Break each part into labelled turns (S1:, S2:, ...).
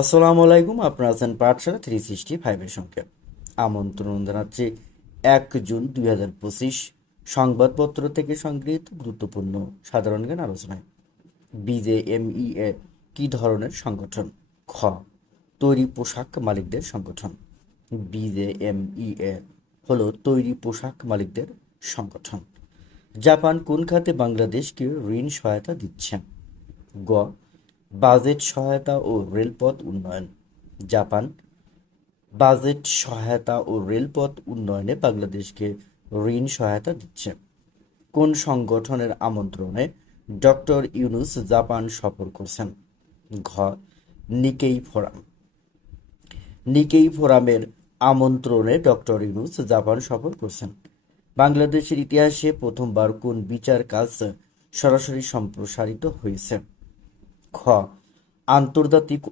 S1: আসসালামু আলাইকুম, আপনারা আছেন পাঠশালা থ্রি সিক্সটি ফাইভের সঙ্গে। আমন্ত্রণ জানাচ্ছি এক জুন দুই হাজার পঁচিশ সংবাদপত্র থেকে সংগৃহীত গুরুত্বপূর্ণ সাধারণ জ্ঞান আলোচনায়। বিজেএমইএ কি ধরনের সংগঠন? খ, তৈরি পোশাক মালিকদের সংগঠন। বিজেএমই এ হল তৈরি পোশাক মালিকদের সংগঠন। জাপান কোন খাতে বাংলাদেশকে ঋণ সহায়তা দিচ্ছে? গ বাজেট সহায়তা ও রেলপথ উন্নয়ন, জাপান। বাজেট সহায়তা ও রেলপথ উন্নয়নে বাংলাদেশকে ঋণ সহায়তা দিচ্ছে। কোন সংগঠনের আমন্ত্রণে ডক্টর ইউনুস জাপান সফর করছেন? ঘ. নিকেই ফোরাম। নিকেই ফোরামের আমন্ত্রণে ডক্টর ইউনুস জাপান সফর করছেন। বাংলাদেশের ইতিহাসে প্রথমবার কোন বিচার কাজ সরাসরি সম্প্রসারিত হয়েছে? খ, আন্তর্জাতিক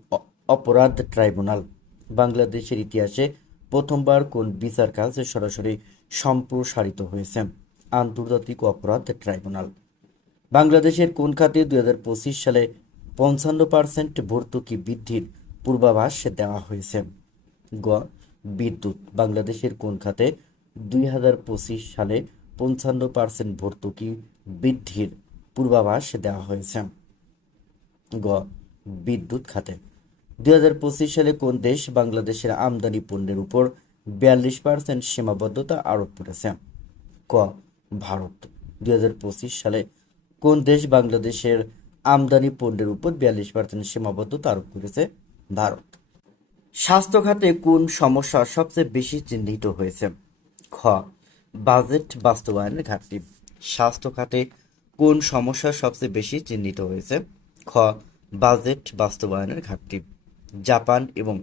S1: অপরাধ ট্রাইব্যুনাল। বাংলাদেশের ইতিহাসে প্রথমবার কোন বিচার কাজ সরাসরি সম্প্রসারিত হয়েছে? আন্তর্জাতিক অপরাধ ট্রাইব্যুনাল। বাংলাদেশের কোন খাতে দুই হাজার পঁচিশ সালে পঞ্চান্ন পার্সেন্ট ভর্তুকি বৃদ্ধির পূর্বাভাস দেওয়া হয়েছে? গ, বিদ্যুৎ। বাংলাদেশের কোন খাতে দুই হাজার পঁচিশ সালে পঞ্চান্ন পার্সেন্ট ভর্তুকি বৃদ্ধির পূর্বাভাস দেওয়া হয়েছে? গ, বিদ্যুৎ খাতে। পঁচিশ সালে কোন দেশ বাংলাদেশের আমদানি পণ্যের উপর বিয়াল্লিশ পার্সেন্ট সীমাবদ্ধতা আরোপ করেছে? ক, ভারত। দুই হাজার পঁচিশ সালে কোন দেশ বাংলাদেশের আমদানি পণ্যের উপর বিয়াল্লিশ পার্সেন্ট সীমাবদ্ধতা আরোপ করেছে? ভারত। স্বাস্থ্য খাতে কোন সমস্যা সবচেয়ে বেশি চিহ্নিত হয়েছে? খ, বাজেট বাস্তবায়নের ঘাটতি। স্বাস্থ্য খাতে কোন সমস্যা সবচেয়ে বেশি চিহ্নিত হয়েছে? খ, বাজেট বাস্তবায়নের ঘাটতি। জাপান এবং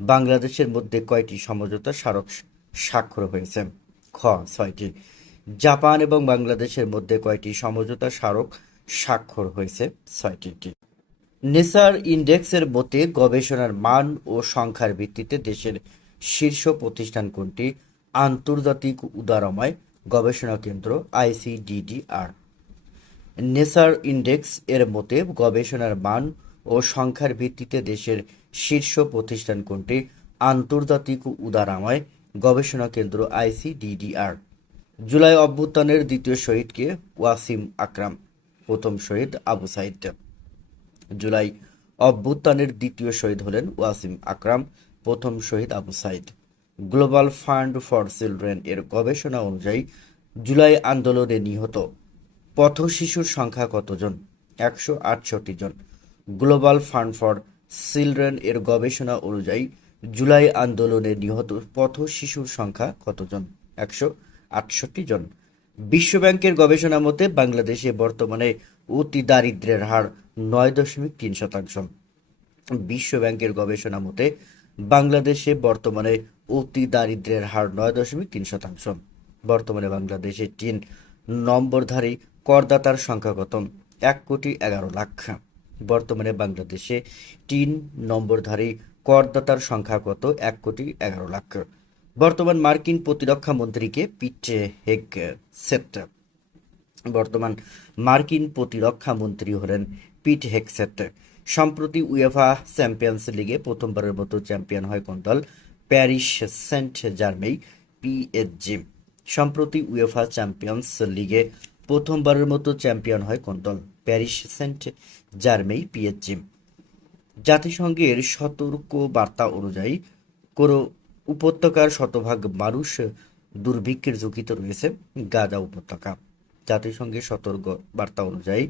S1: বাংলাদেশের মধ্যে কয়টি সমঝোতা স্মারক স্বাক্ষর হয়েছে? খ, ছয়টি। জাপান এবং বাংলাদেশের মধ্যে কয়টি সমঝোতা স্মারক স্বাক্ষর হয়েছে? ছয়টি নেসার ইন্ডেক্সের মতে, গবেষণার মান ও সংখ্যার ভিত্তিতে দেশের শীর্ষ প্রতিষ্ঠান কোনটি? আন্তর্জাতিক উদারময় গবেষণা কেন্দ্র, আইসিডিডিআর। নেসার ইন্ডেক্স এর মতে গবেষণার মান ও সংখ্যার ভিত্তিতে দেশের শীর্ষ প্রতিষ্ঠান কোনটি? আন্তর্জাতিক উদারাময় গবেষণা কেন্দ্র আইসিডিডিআর। জুলাই অভ্যুত্থানের দ্বিতীয় শহীদকে ওয়াসিম আকরাম, প্রথম শহীদ আবু সাইদ। জুলাই অভ্যুত্থানের দ্বিতীয় শহীদ হলেন ওয়াসিম আকরাম, প্রথম শহীদ Abu Said. Global fund for children এর গবেষণা অনুযায়ী জুলাই আন্দোলনে নিহত পথ শিশুর সংখ্যা কতজন? একশো আটষট্টি জন। গ্লোবাল ফান্ড ফর চিলড্রেন এর গবেষণা অনুযায়ী জুলাই আন্দোলনে নিহত পথ শিশুর সংখ্যা কতজন? একশো আটষট্টি জন। বিশ্বব্যাংকের গবেষণা মতে বাংলাদেশে বর্তমানে অতি দারিদ্র্যের হার নয় দশমিক তিন শতাংশ। বিশ্ব ব্যাংকের গবেষণা মতে বাংলাদেশে বর্তমানে অতি দারিদ্র্যের হার নয় দশমিক তিন শতাংশ। বর্তমানে বাংলাদেশে চীন নম্বরধারী করদাতার সংখ্যা কত? এক কোটি এগারো লাখ। বর্তমানে বাংলাদেশে তিন নম্বরধারী করদাতার সংখ্যা কত? এক কোটি এগারো লাখ। বর্তমান মার্কিন প্রতিরক্ষা মন্ত্রীকে পিটে হেগ সেট। বর্তমান মার্কিন প্রতিরক্ষা মন্ত্রী হলেন পিট হেকসেট সম্প্রতি উয়েফা চ্যাম্পিয়ন্স লিগে প্রথমবারের মতো চ্যাম্পিয়ন হয় কোন দল? প্যারিস সেন্ট জার্মেই পিএসজি সম্প্রতি উয়েফা চ্যাম্পিয়ন্স লিগে প্রথমবারের মতো চ্যাম্পিয়ন হয় কোন দল? Paris Saint Germain PSG. জাতিসংঘের সতর্ক বার্তা অনুযায়ী, কোনো উপত্যকার শতভাগ মানুষ দুর্ভিক্ষের ঝুঁকিতে রয়েছে গাজা উপত্যকা। জাতিসংঘের সতর্ক বার্তা অনুযায়ী,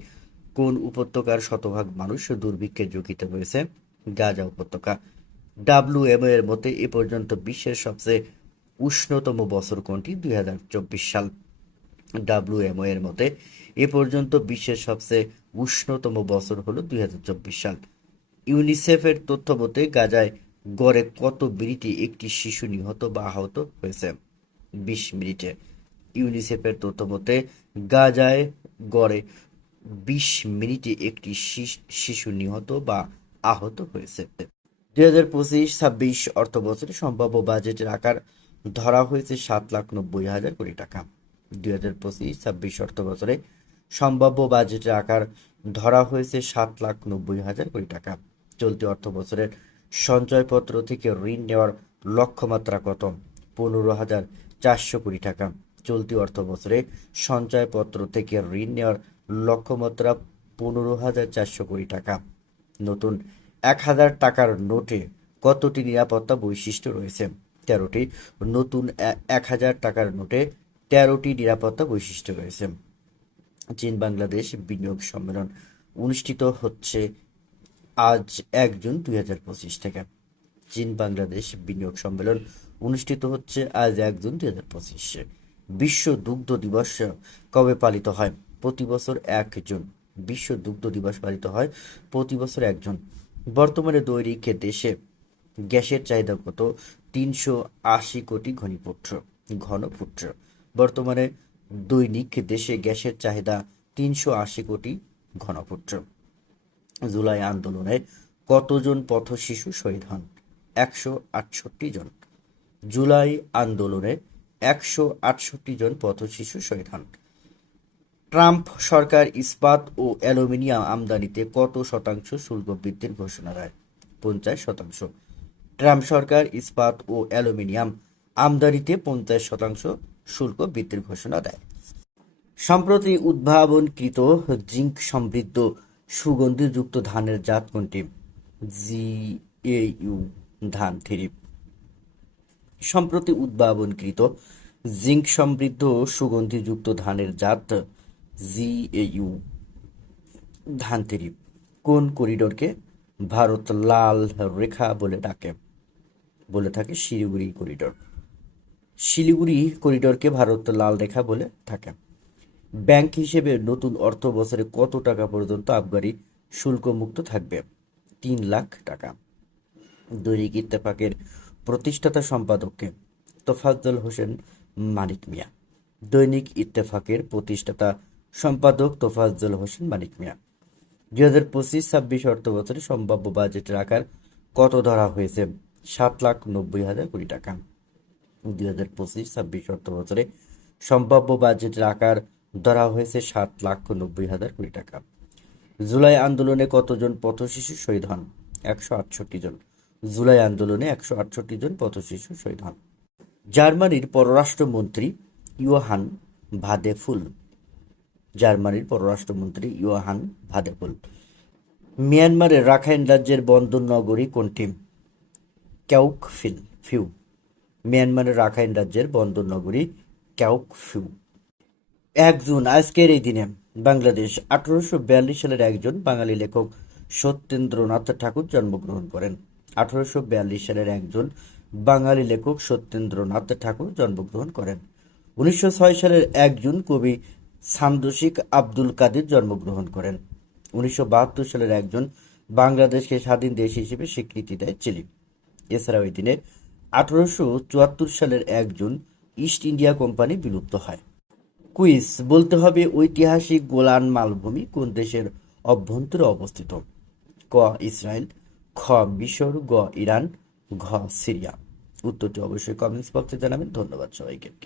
S1: কোন উপত্যকার শতভাগ মানুষ দুর্ভিক্ষের ঝুঁকিতে রয়েছে গাজা উপত্যকা। ডাব্লিউএমও এর মতে, এ পর্যন্ত বিশ্বের সবচেয়ে উষ্ণতম বছর কোনটি? দুই হাজার চব্বিশ সাল। ডাব্লিউএমও এর মতে, এ পর্যন্ত বিশ্বের সবচেয়ে উষ্ণতম বছর হলো দুই হাজার চব্বিশ সাল। ইউনিসেফের তথ্য মতে, গাজায় গড়ে কত মিনিটে একটি শিশু নিহত বা আহত হয়েছে? বিশ মিনিটে। ইউনিসেফের তথ্য মতে, গাজায় গড়ে বিশ মিনিটে একটি শিশ- শিশু নিহত বা আহত হয়েছে। দুই হাজার পঁচিশ ছাব্বিশ অর্থ বছরে সম্ভাব্য বাজেটের আকার ধরা হয়েছে সাত লাখ নব্বই হাজার কোটি টাকা। দুই হাজার পঁচিশ, ছাব্বিশ অর্থ বছরে সম্ভাব্য বাজেটের আকার ধরা হয়েছে সাত লাখ নব্বই হাজার কোটি টাকা। চলতি অর্থ বছরের সঞ্চয়পত্র থেকে ঋণ নেওয়ার লক্ষ্যমাত্রা কত? পনেরো হাজার চারশো কোটি টাকা। চলতি অর্থ বছরে সঞ্চয়পত্র থেকে ঋণ নেওয়ার লক্ষ্যমাত্রা পনেরো হাজার চারশো কোটি টাকা। নতুন এক হাজার টাকার নোটে কতটি নিরাপত্তা বৈশিষ্ট্য রয়েছে? তেরোটি। নতুন এক হাজার টাকার নোটে তেরোটি নিরাপত্তা বৈশিষ্ট্য রয়েছে। চীন, বাংলাদেশ বিনিয়োগ সম্মেলন অনুষ্ঠিত হচ্ছে আজ এক জুন দুই হাজার পঁচিশ থেকে। চীন, বাংলাদেশ বিনিয়োগ সম্মেলন অনুষ্ঠিত হচ্ছে আজ এক জুন দুই হাজার পঁচিশে। বিশ্ব দুগ্ধ দিবস কবে পালিত হয়? প্রতি বছর এক জুন। বিশ্ব দুগ্ধ দিবস পালিত হয় প্রতি বছর এক জুন। বর্তমানে দৈনিক দেশে গ্যাসের চাহিদা কত? তিনশো আশি কোটি ঘনীপুত্র ঘনপুত্র বর্তমানে দৈনিক দেশে গ্যাসের চাহিদা তিনশো আশি কোটি ঘনপুত্র জুলাই আন্দোলনে কতজন পথ শিশু শহীদ হন? একশো আটষট্টি জন। জুলাই আন্দোলনে একশো আটষট্টি জন পথ শিশু শহীদ হন। ট্রাম্প সরকার ইস্পাত ও অ্যালুমিনিয়াম আমদানিতে কত শতাংশ শুল্ক বৃদ্ধির ঘোষণা দেয়? পঞ্চাশ শতাংশ। ট্রাম্প সরকার ইস্পাত ও অ্যালুমিনিয়াম আমদানিতে পঞ্চাশ শতাংশ শুল্ক বৃদ্ধির ঘোষণা দেয়। সম্প্রতি উদ্ভাবনকৃত জিঙ্ক সমৃদ্ধ সুগন্ধিযুক্ত ধানের জাত কোনটি? জি জিএইউ ধান থ্রি। সম্প্রতি উদ্ভাবনকৃত জিঙ্ক সমৃদ্ধ সুগন্ধিযুক্ত ধানের জাত জি জিএইউ ধান থ্রি। কোন করিডোরকে ভারত লাল রেখা বলে ডাকে? বলে থাকে শিলিগুড়ি করিডোর। শিলিগুড়ি করিডোরকে ভারত লাল রেখা বলে থাকে। ব্যাংক হিসেবে নতুন অর্থ বছরে কত টাকা পর্যন্ত আবগারি শুল্ক মুক্ত থাকবে? তিন লাখ টাকা। দৈনিক ইত্তেফাকের প্রতিষ্ঠাতা সম্পাদককে তোফাজ্জল হোসেন মানিক মিয়া। দৈনিক ইত্তেফাকের প্রতিষ্ঠাতা সম্পাদক তোফাজ্জল হোসেন মানিক মিয়া। দুই হাজার পঁচিশ ছাব্বিশ অর্থ বছরে সম্ভাব্য বাজেটের আকার কত ধরা হয়েছে? সাত লাখ নব্বই হাজার কোটি টাকা। দুই হাজার পঁচিশ ছাব্বিশ অর্থ বছরে সম্ভাব্য বাজেটের আকার ধরা হয়েছে সাত লাখ নব্বই হাজার কোটি টাকা। জুলাই আন্দোলনে কতজন পথশিশু শহীদ হন? একশো আটষট্টি জন। জুলাই আন্দোলনে একশো আটষট্টি জন পথশিশু শহীদ হন। জার্মানির পররাষ্ট্রমন্ত্রী ইউহান ভাদেফুল। জার্মানির পররাষ্ট্রমন্ত্রী ইউহান ভাদেফুল। মিয়ানমারের রাখাইন রাজ্যের বন্দর নগরী কোনটি? Kyaukphyu. মিয়ানমারের রাখাইন রাজ্যের বন্দর নগরী ক্যাউক ফিউ এক জুন আজকের এই দিনে বাংলাদেশ আঠারোশো বিয়াল্লিশ সালের একজন বাঙালি লেখক সত্যেন্দ্রনাথ ঠাকুর জন্মগ্রহণ করেন। আঠারোশো বিয়াল্লিশ সালের একজন বাঙালি লেখক সত্যেন্দ্রনাথ ঠাকুর জন্মগ্রহণ করেন। উনিশশো ছয় সালের এক জুন কবি সামদোশিক আব্দুল কাদের জন্মগ্রহণ করেন। উনিশশো বাহাত্তর সালের একজন বাংলাদেশকে স্বাধীন দেশ হিসেবে স্বীকৃতি দেয় চিলি। এছাড়াও এই দিনে আঠারোশো চুয়াত্তর সালের একজন ইস্ট ইন্ডিয়া কোম্পানি বিলুপ্ত হয়। কুইস বলতে হবে ঐতিহাসিক গোলান মালভূমি কোন দেশের অভ্যন্তরে অবস্থিত? ক, ইসরায়েল, খ, মিশর, গ, ইরান, ঘ, সিরিয়া। উত্তরটি অবশ্যই কমেন্টস বক্সে জানাবেন। ধন্যবাদ সবাইকে।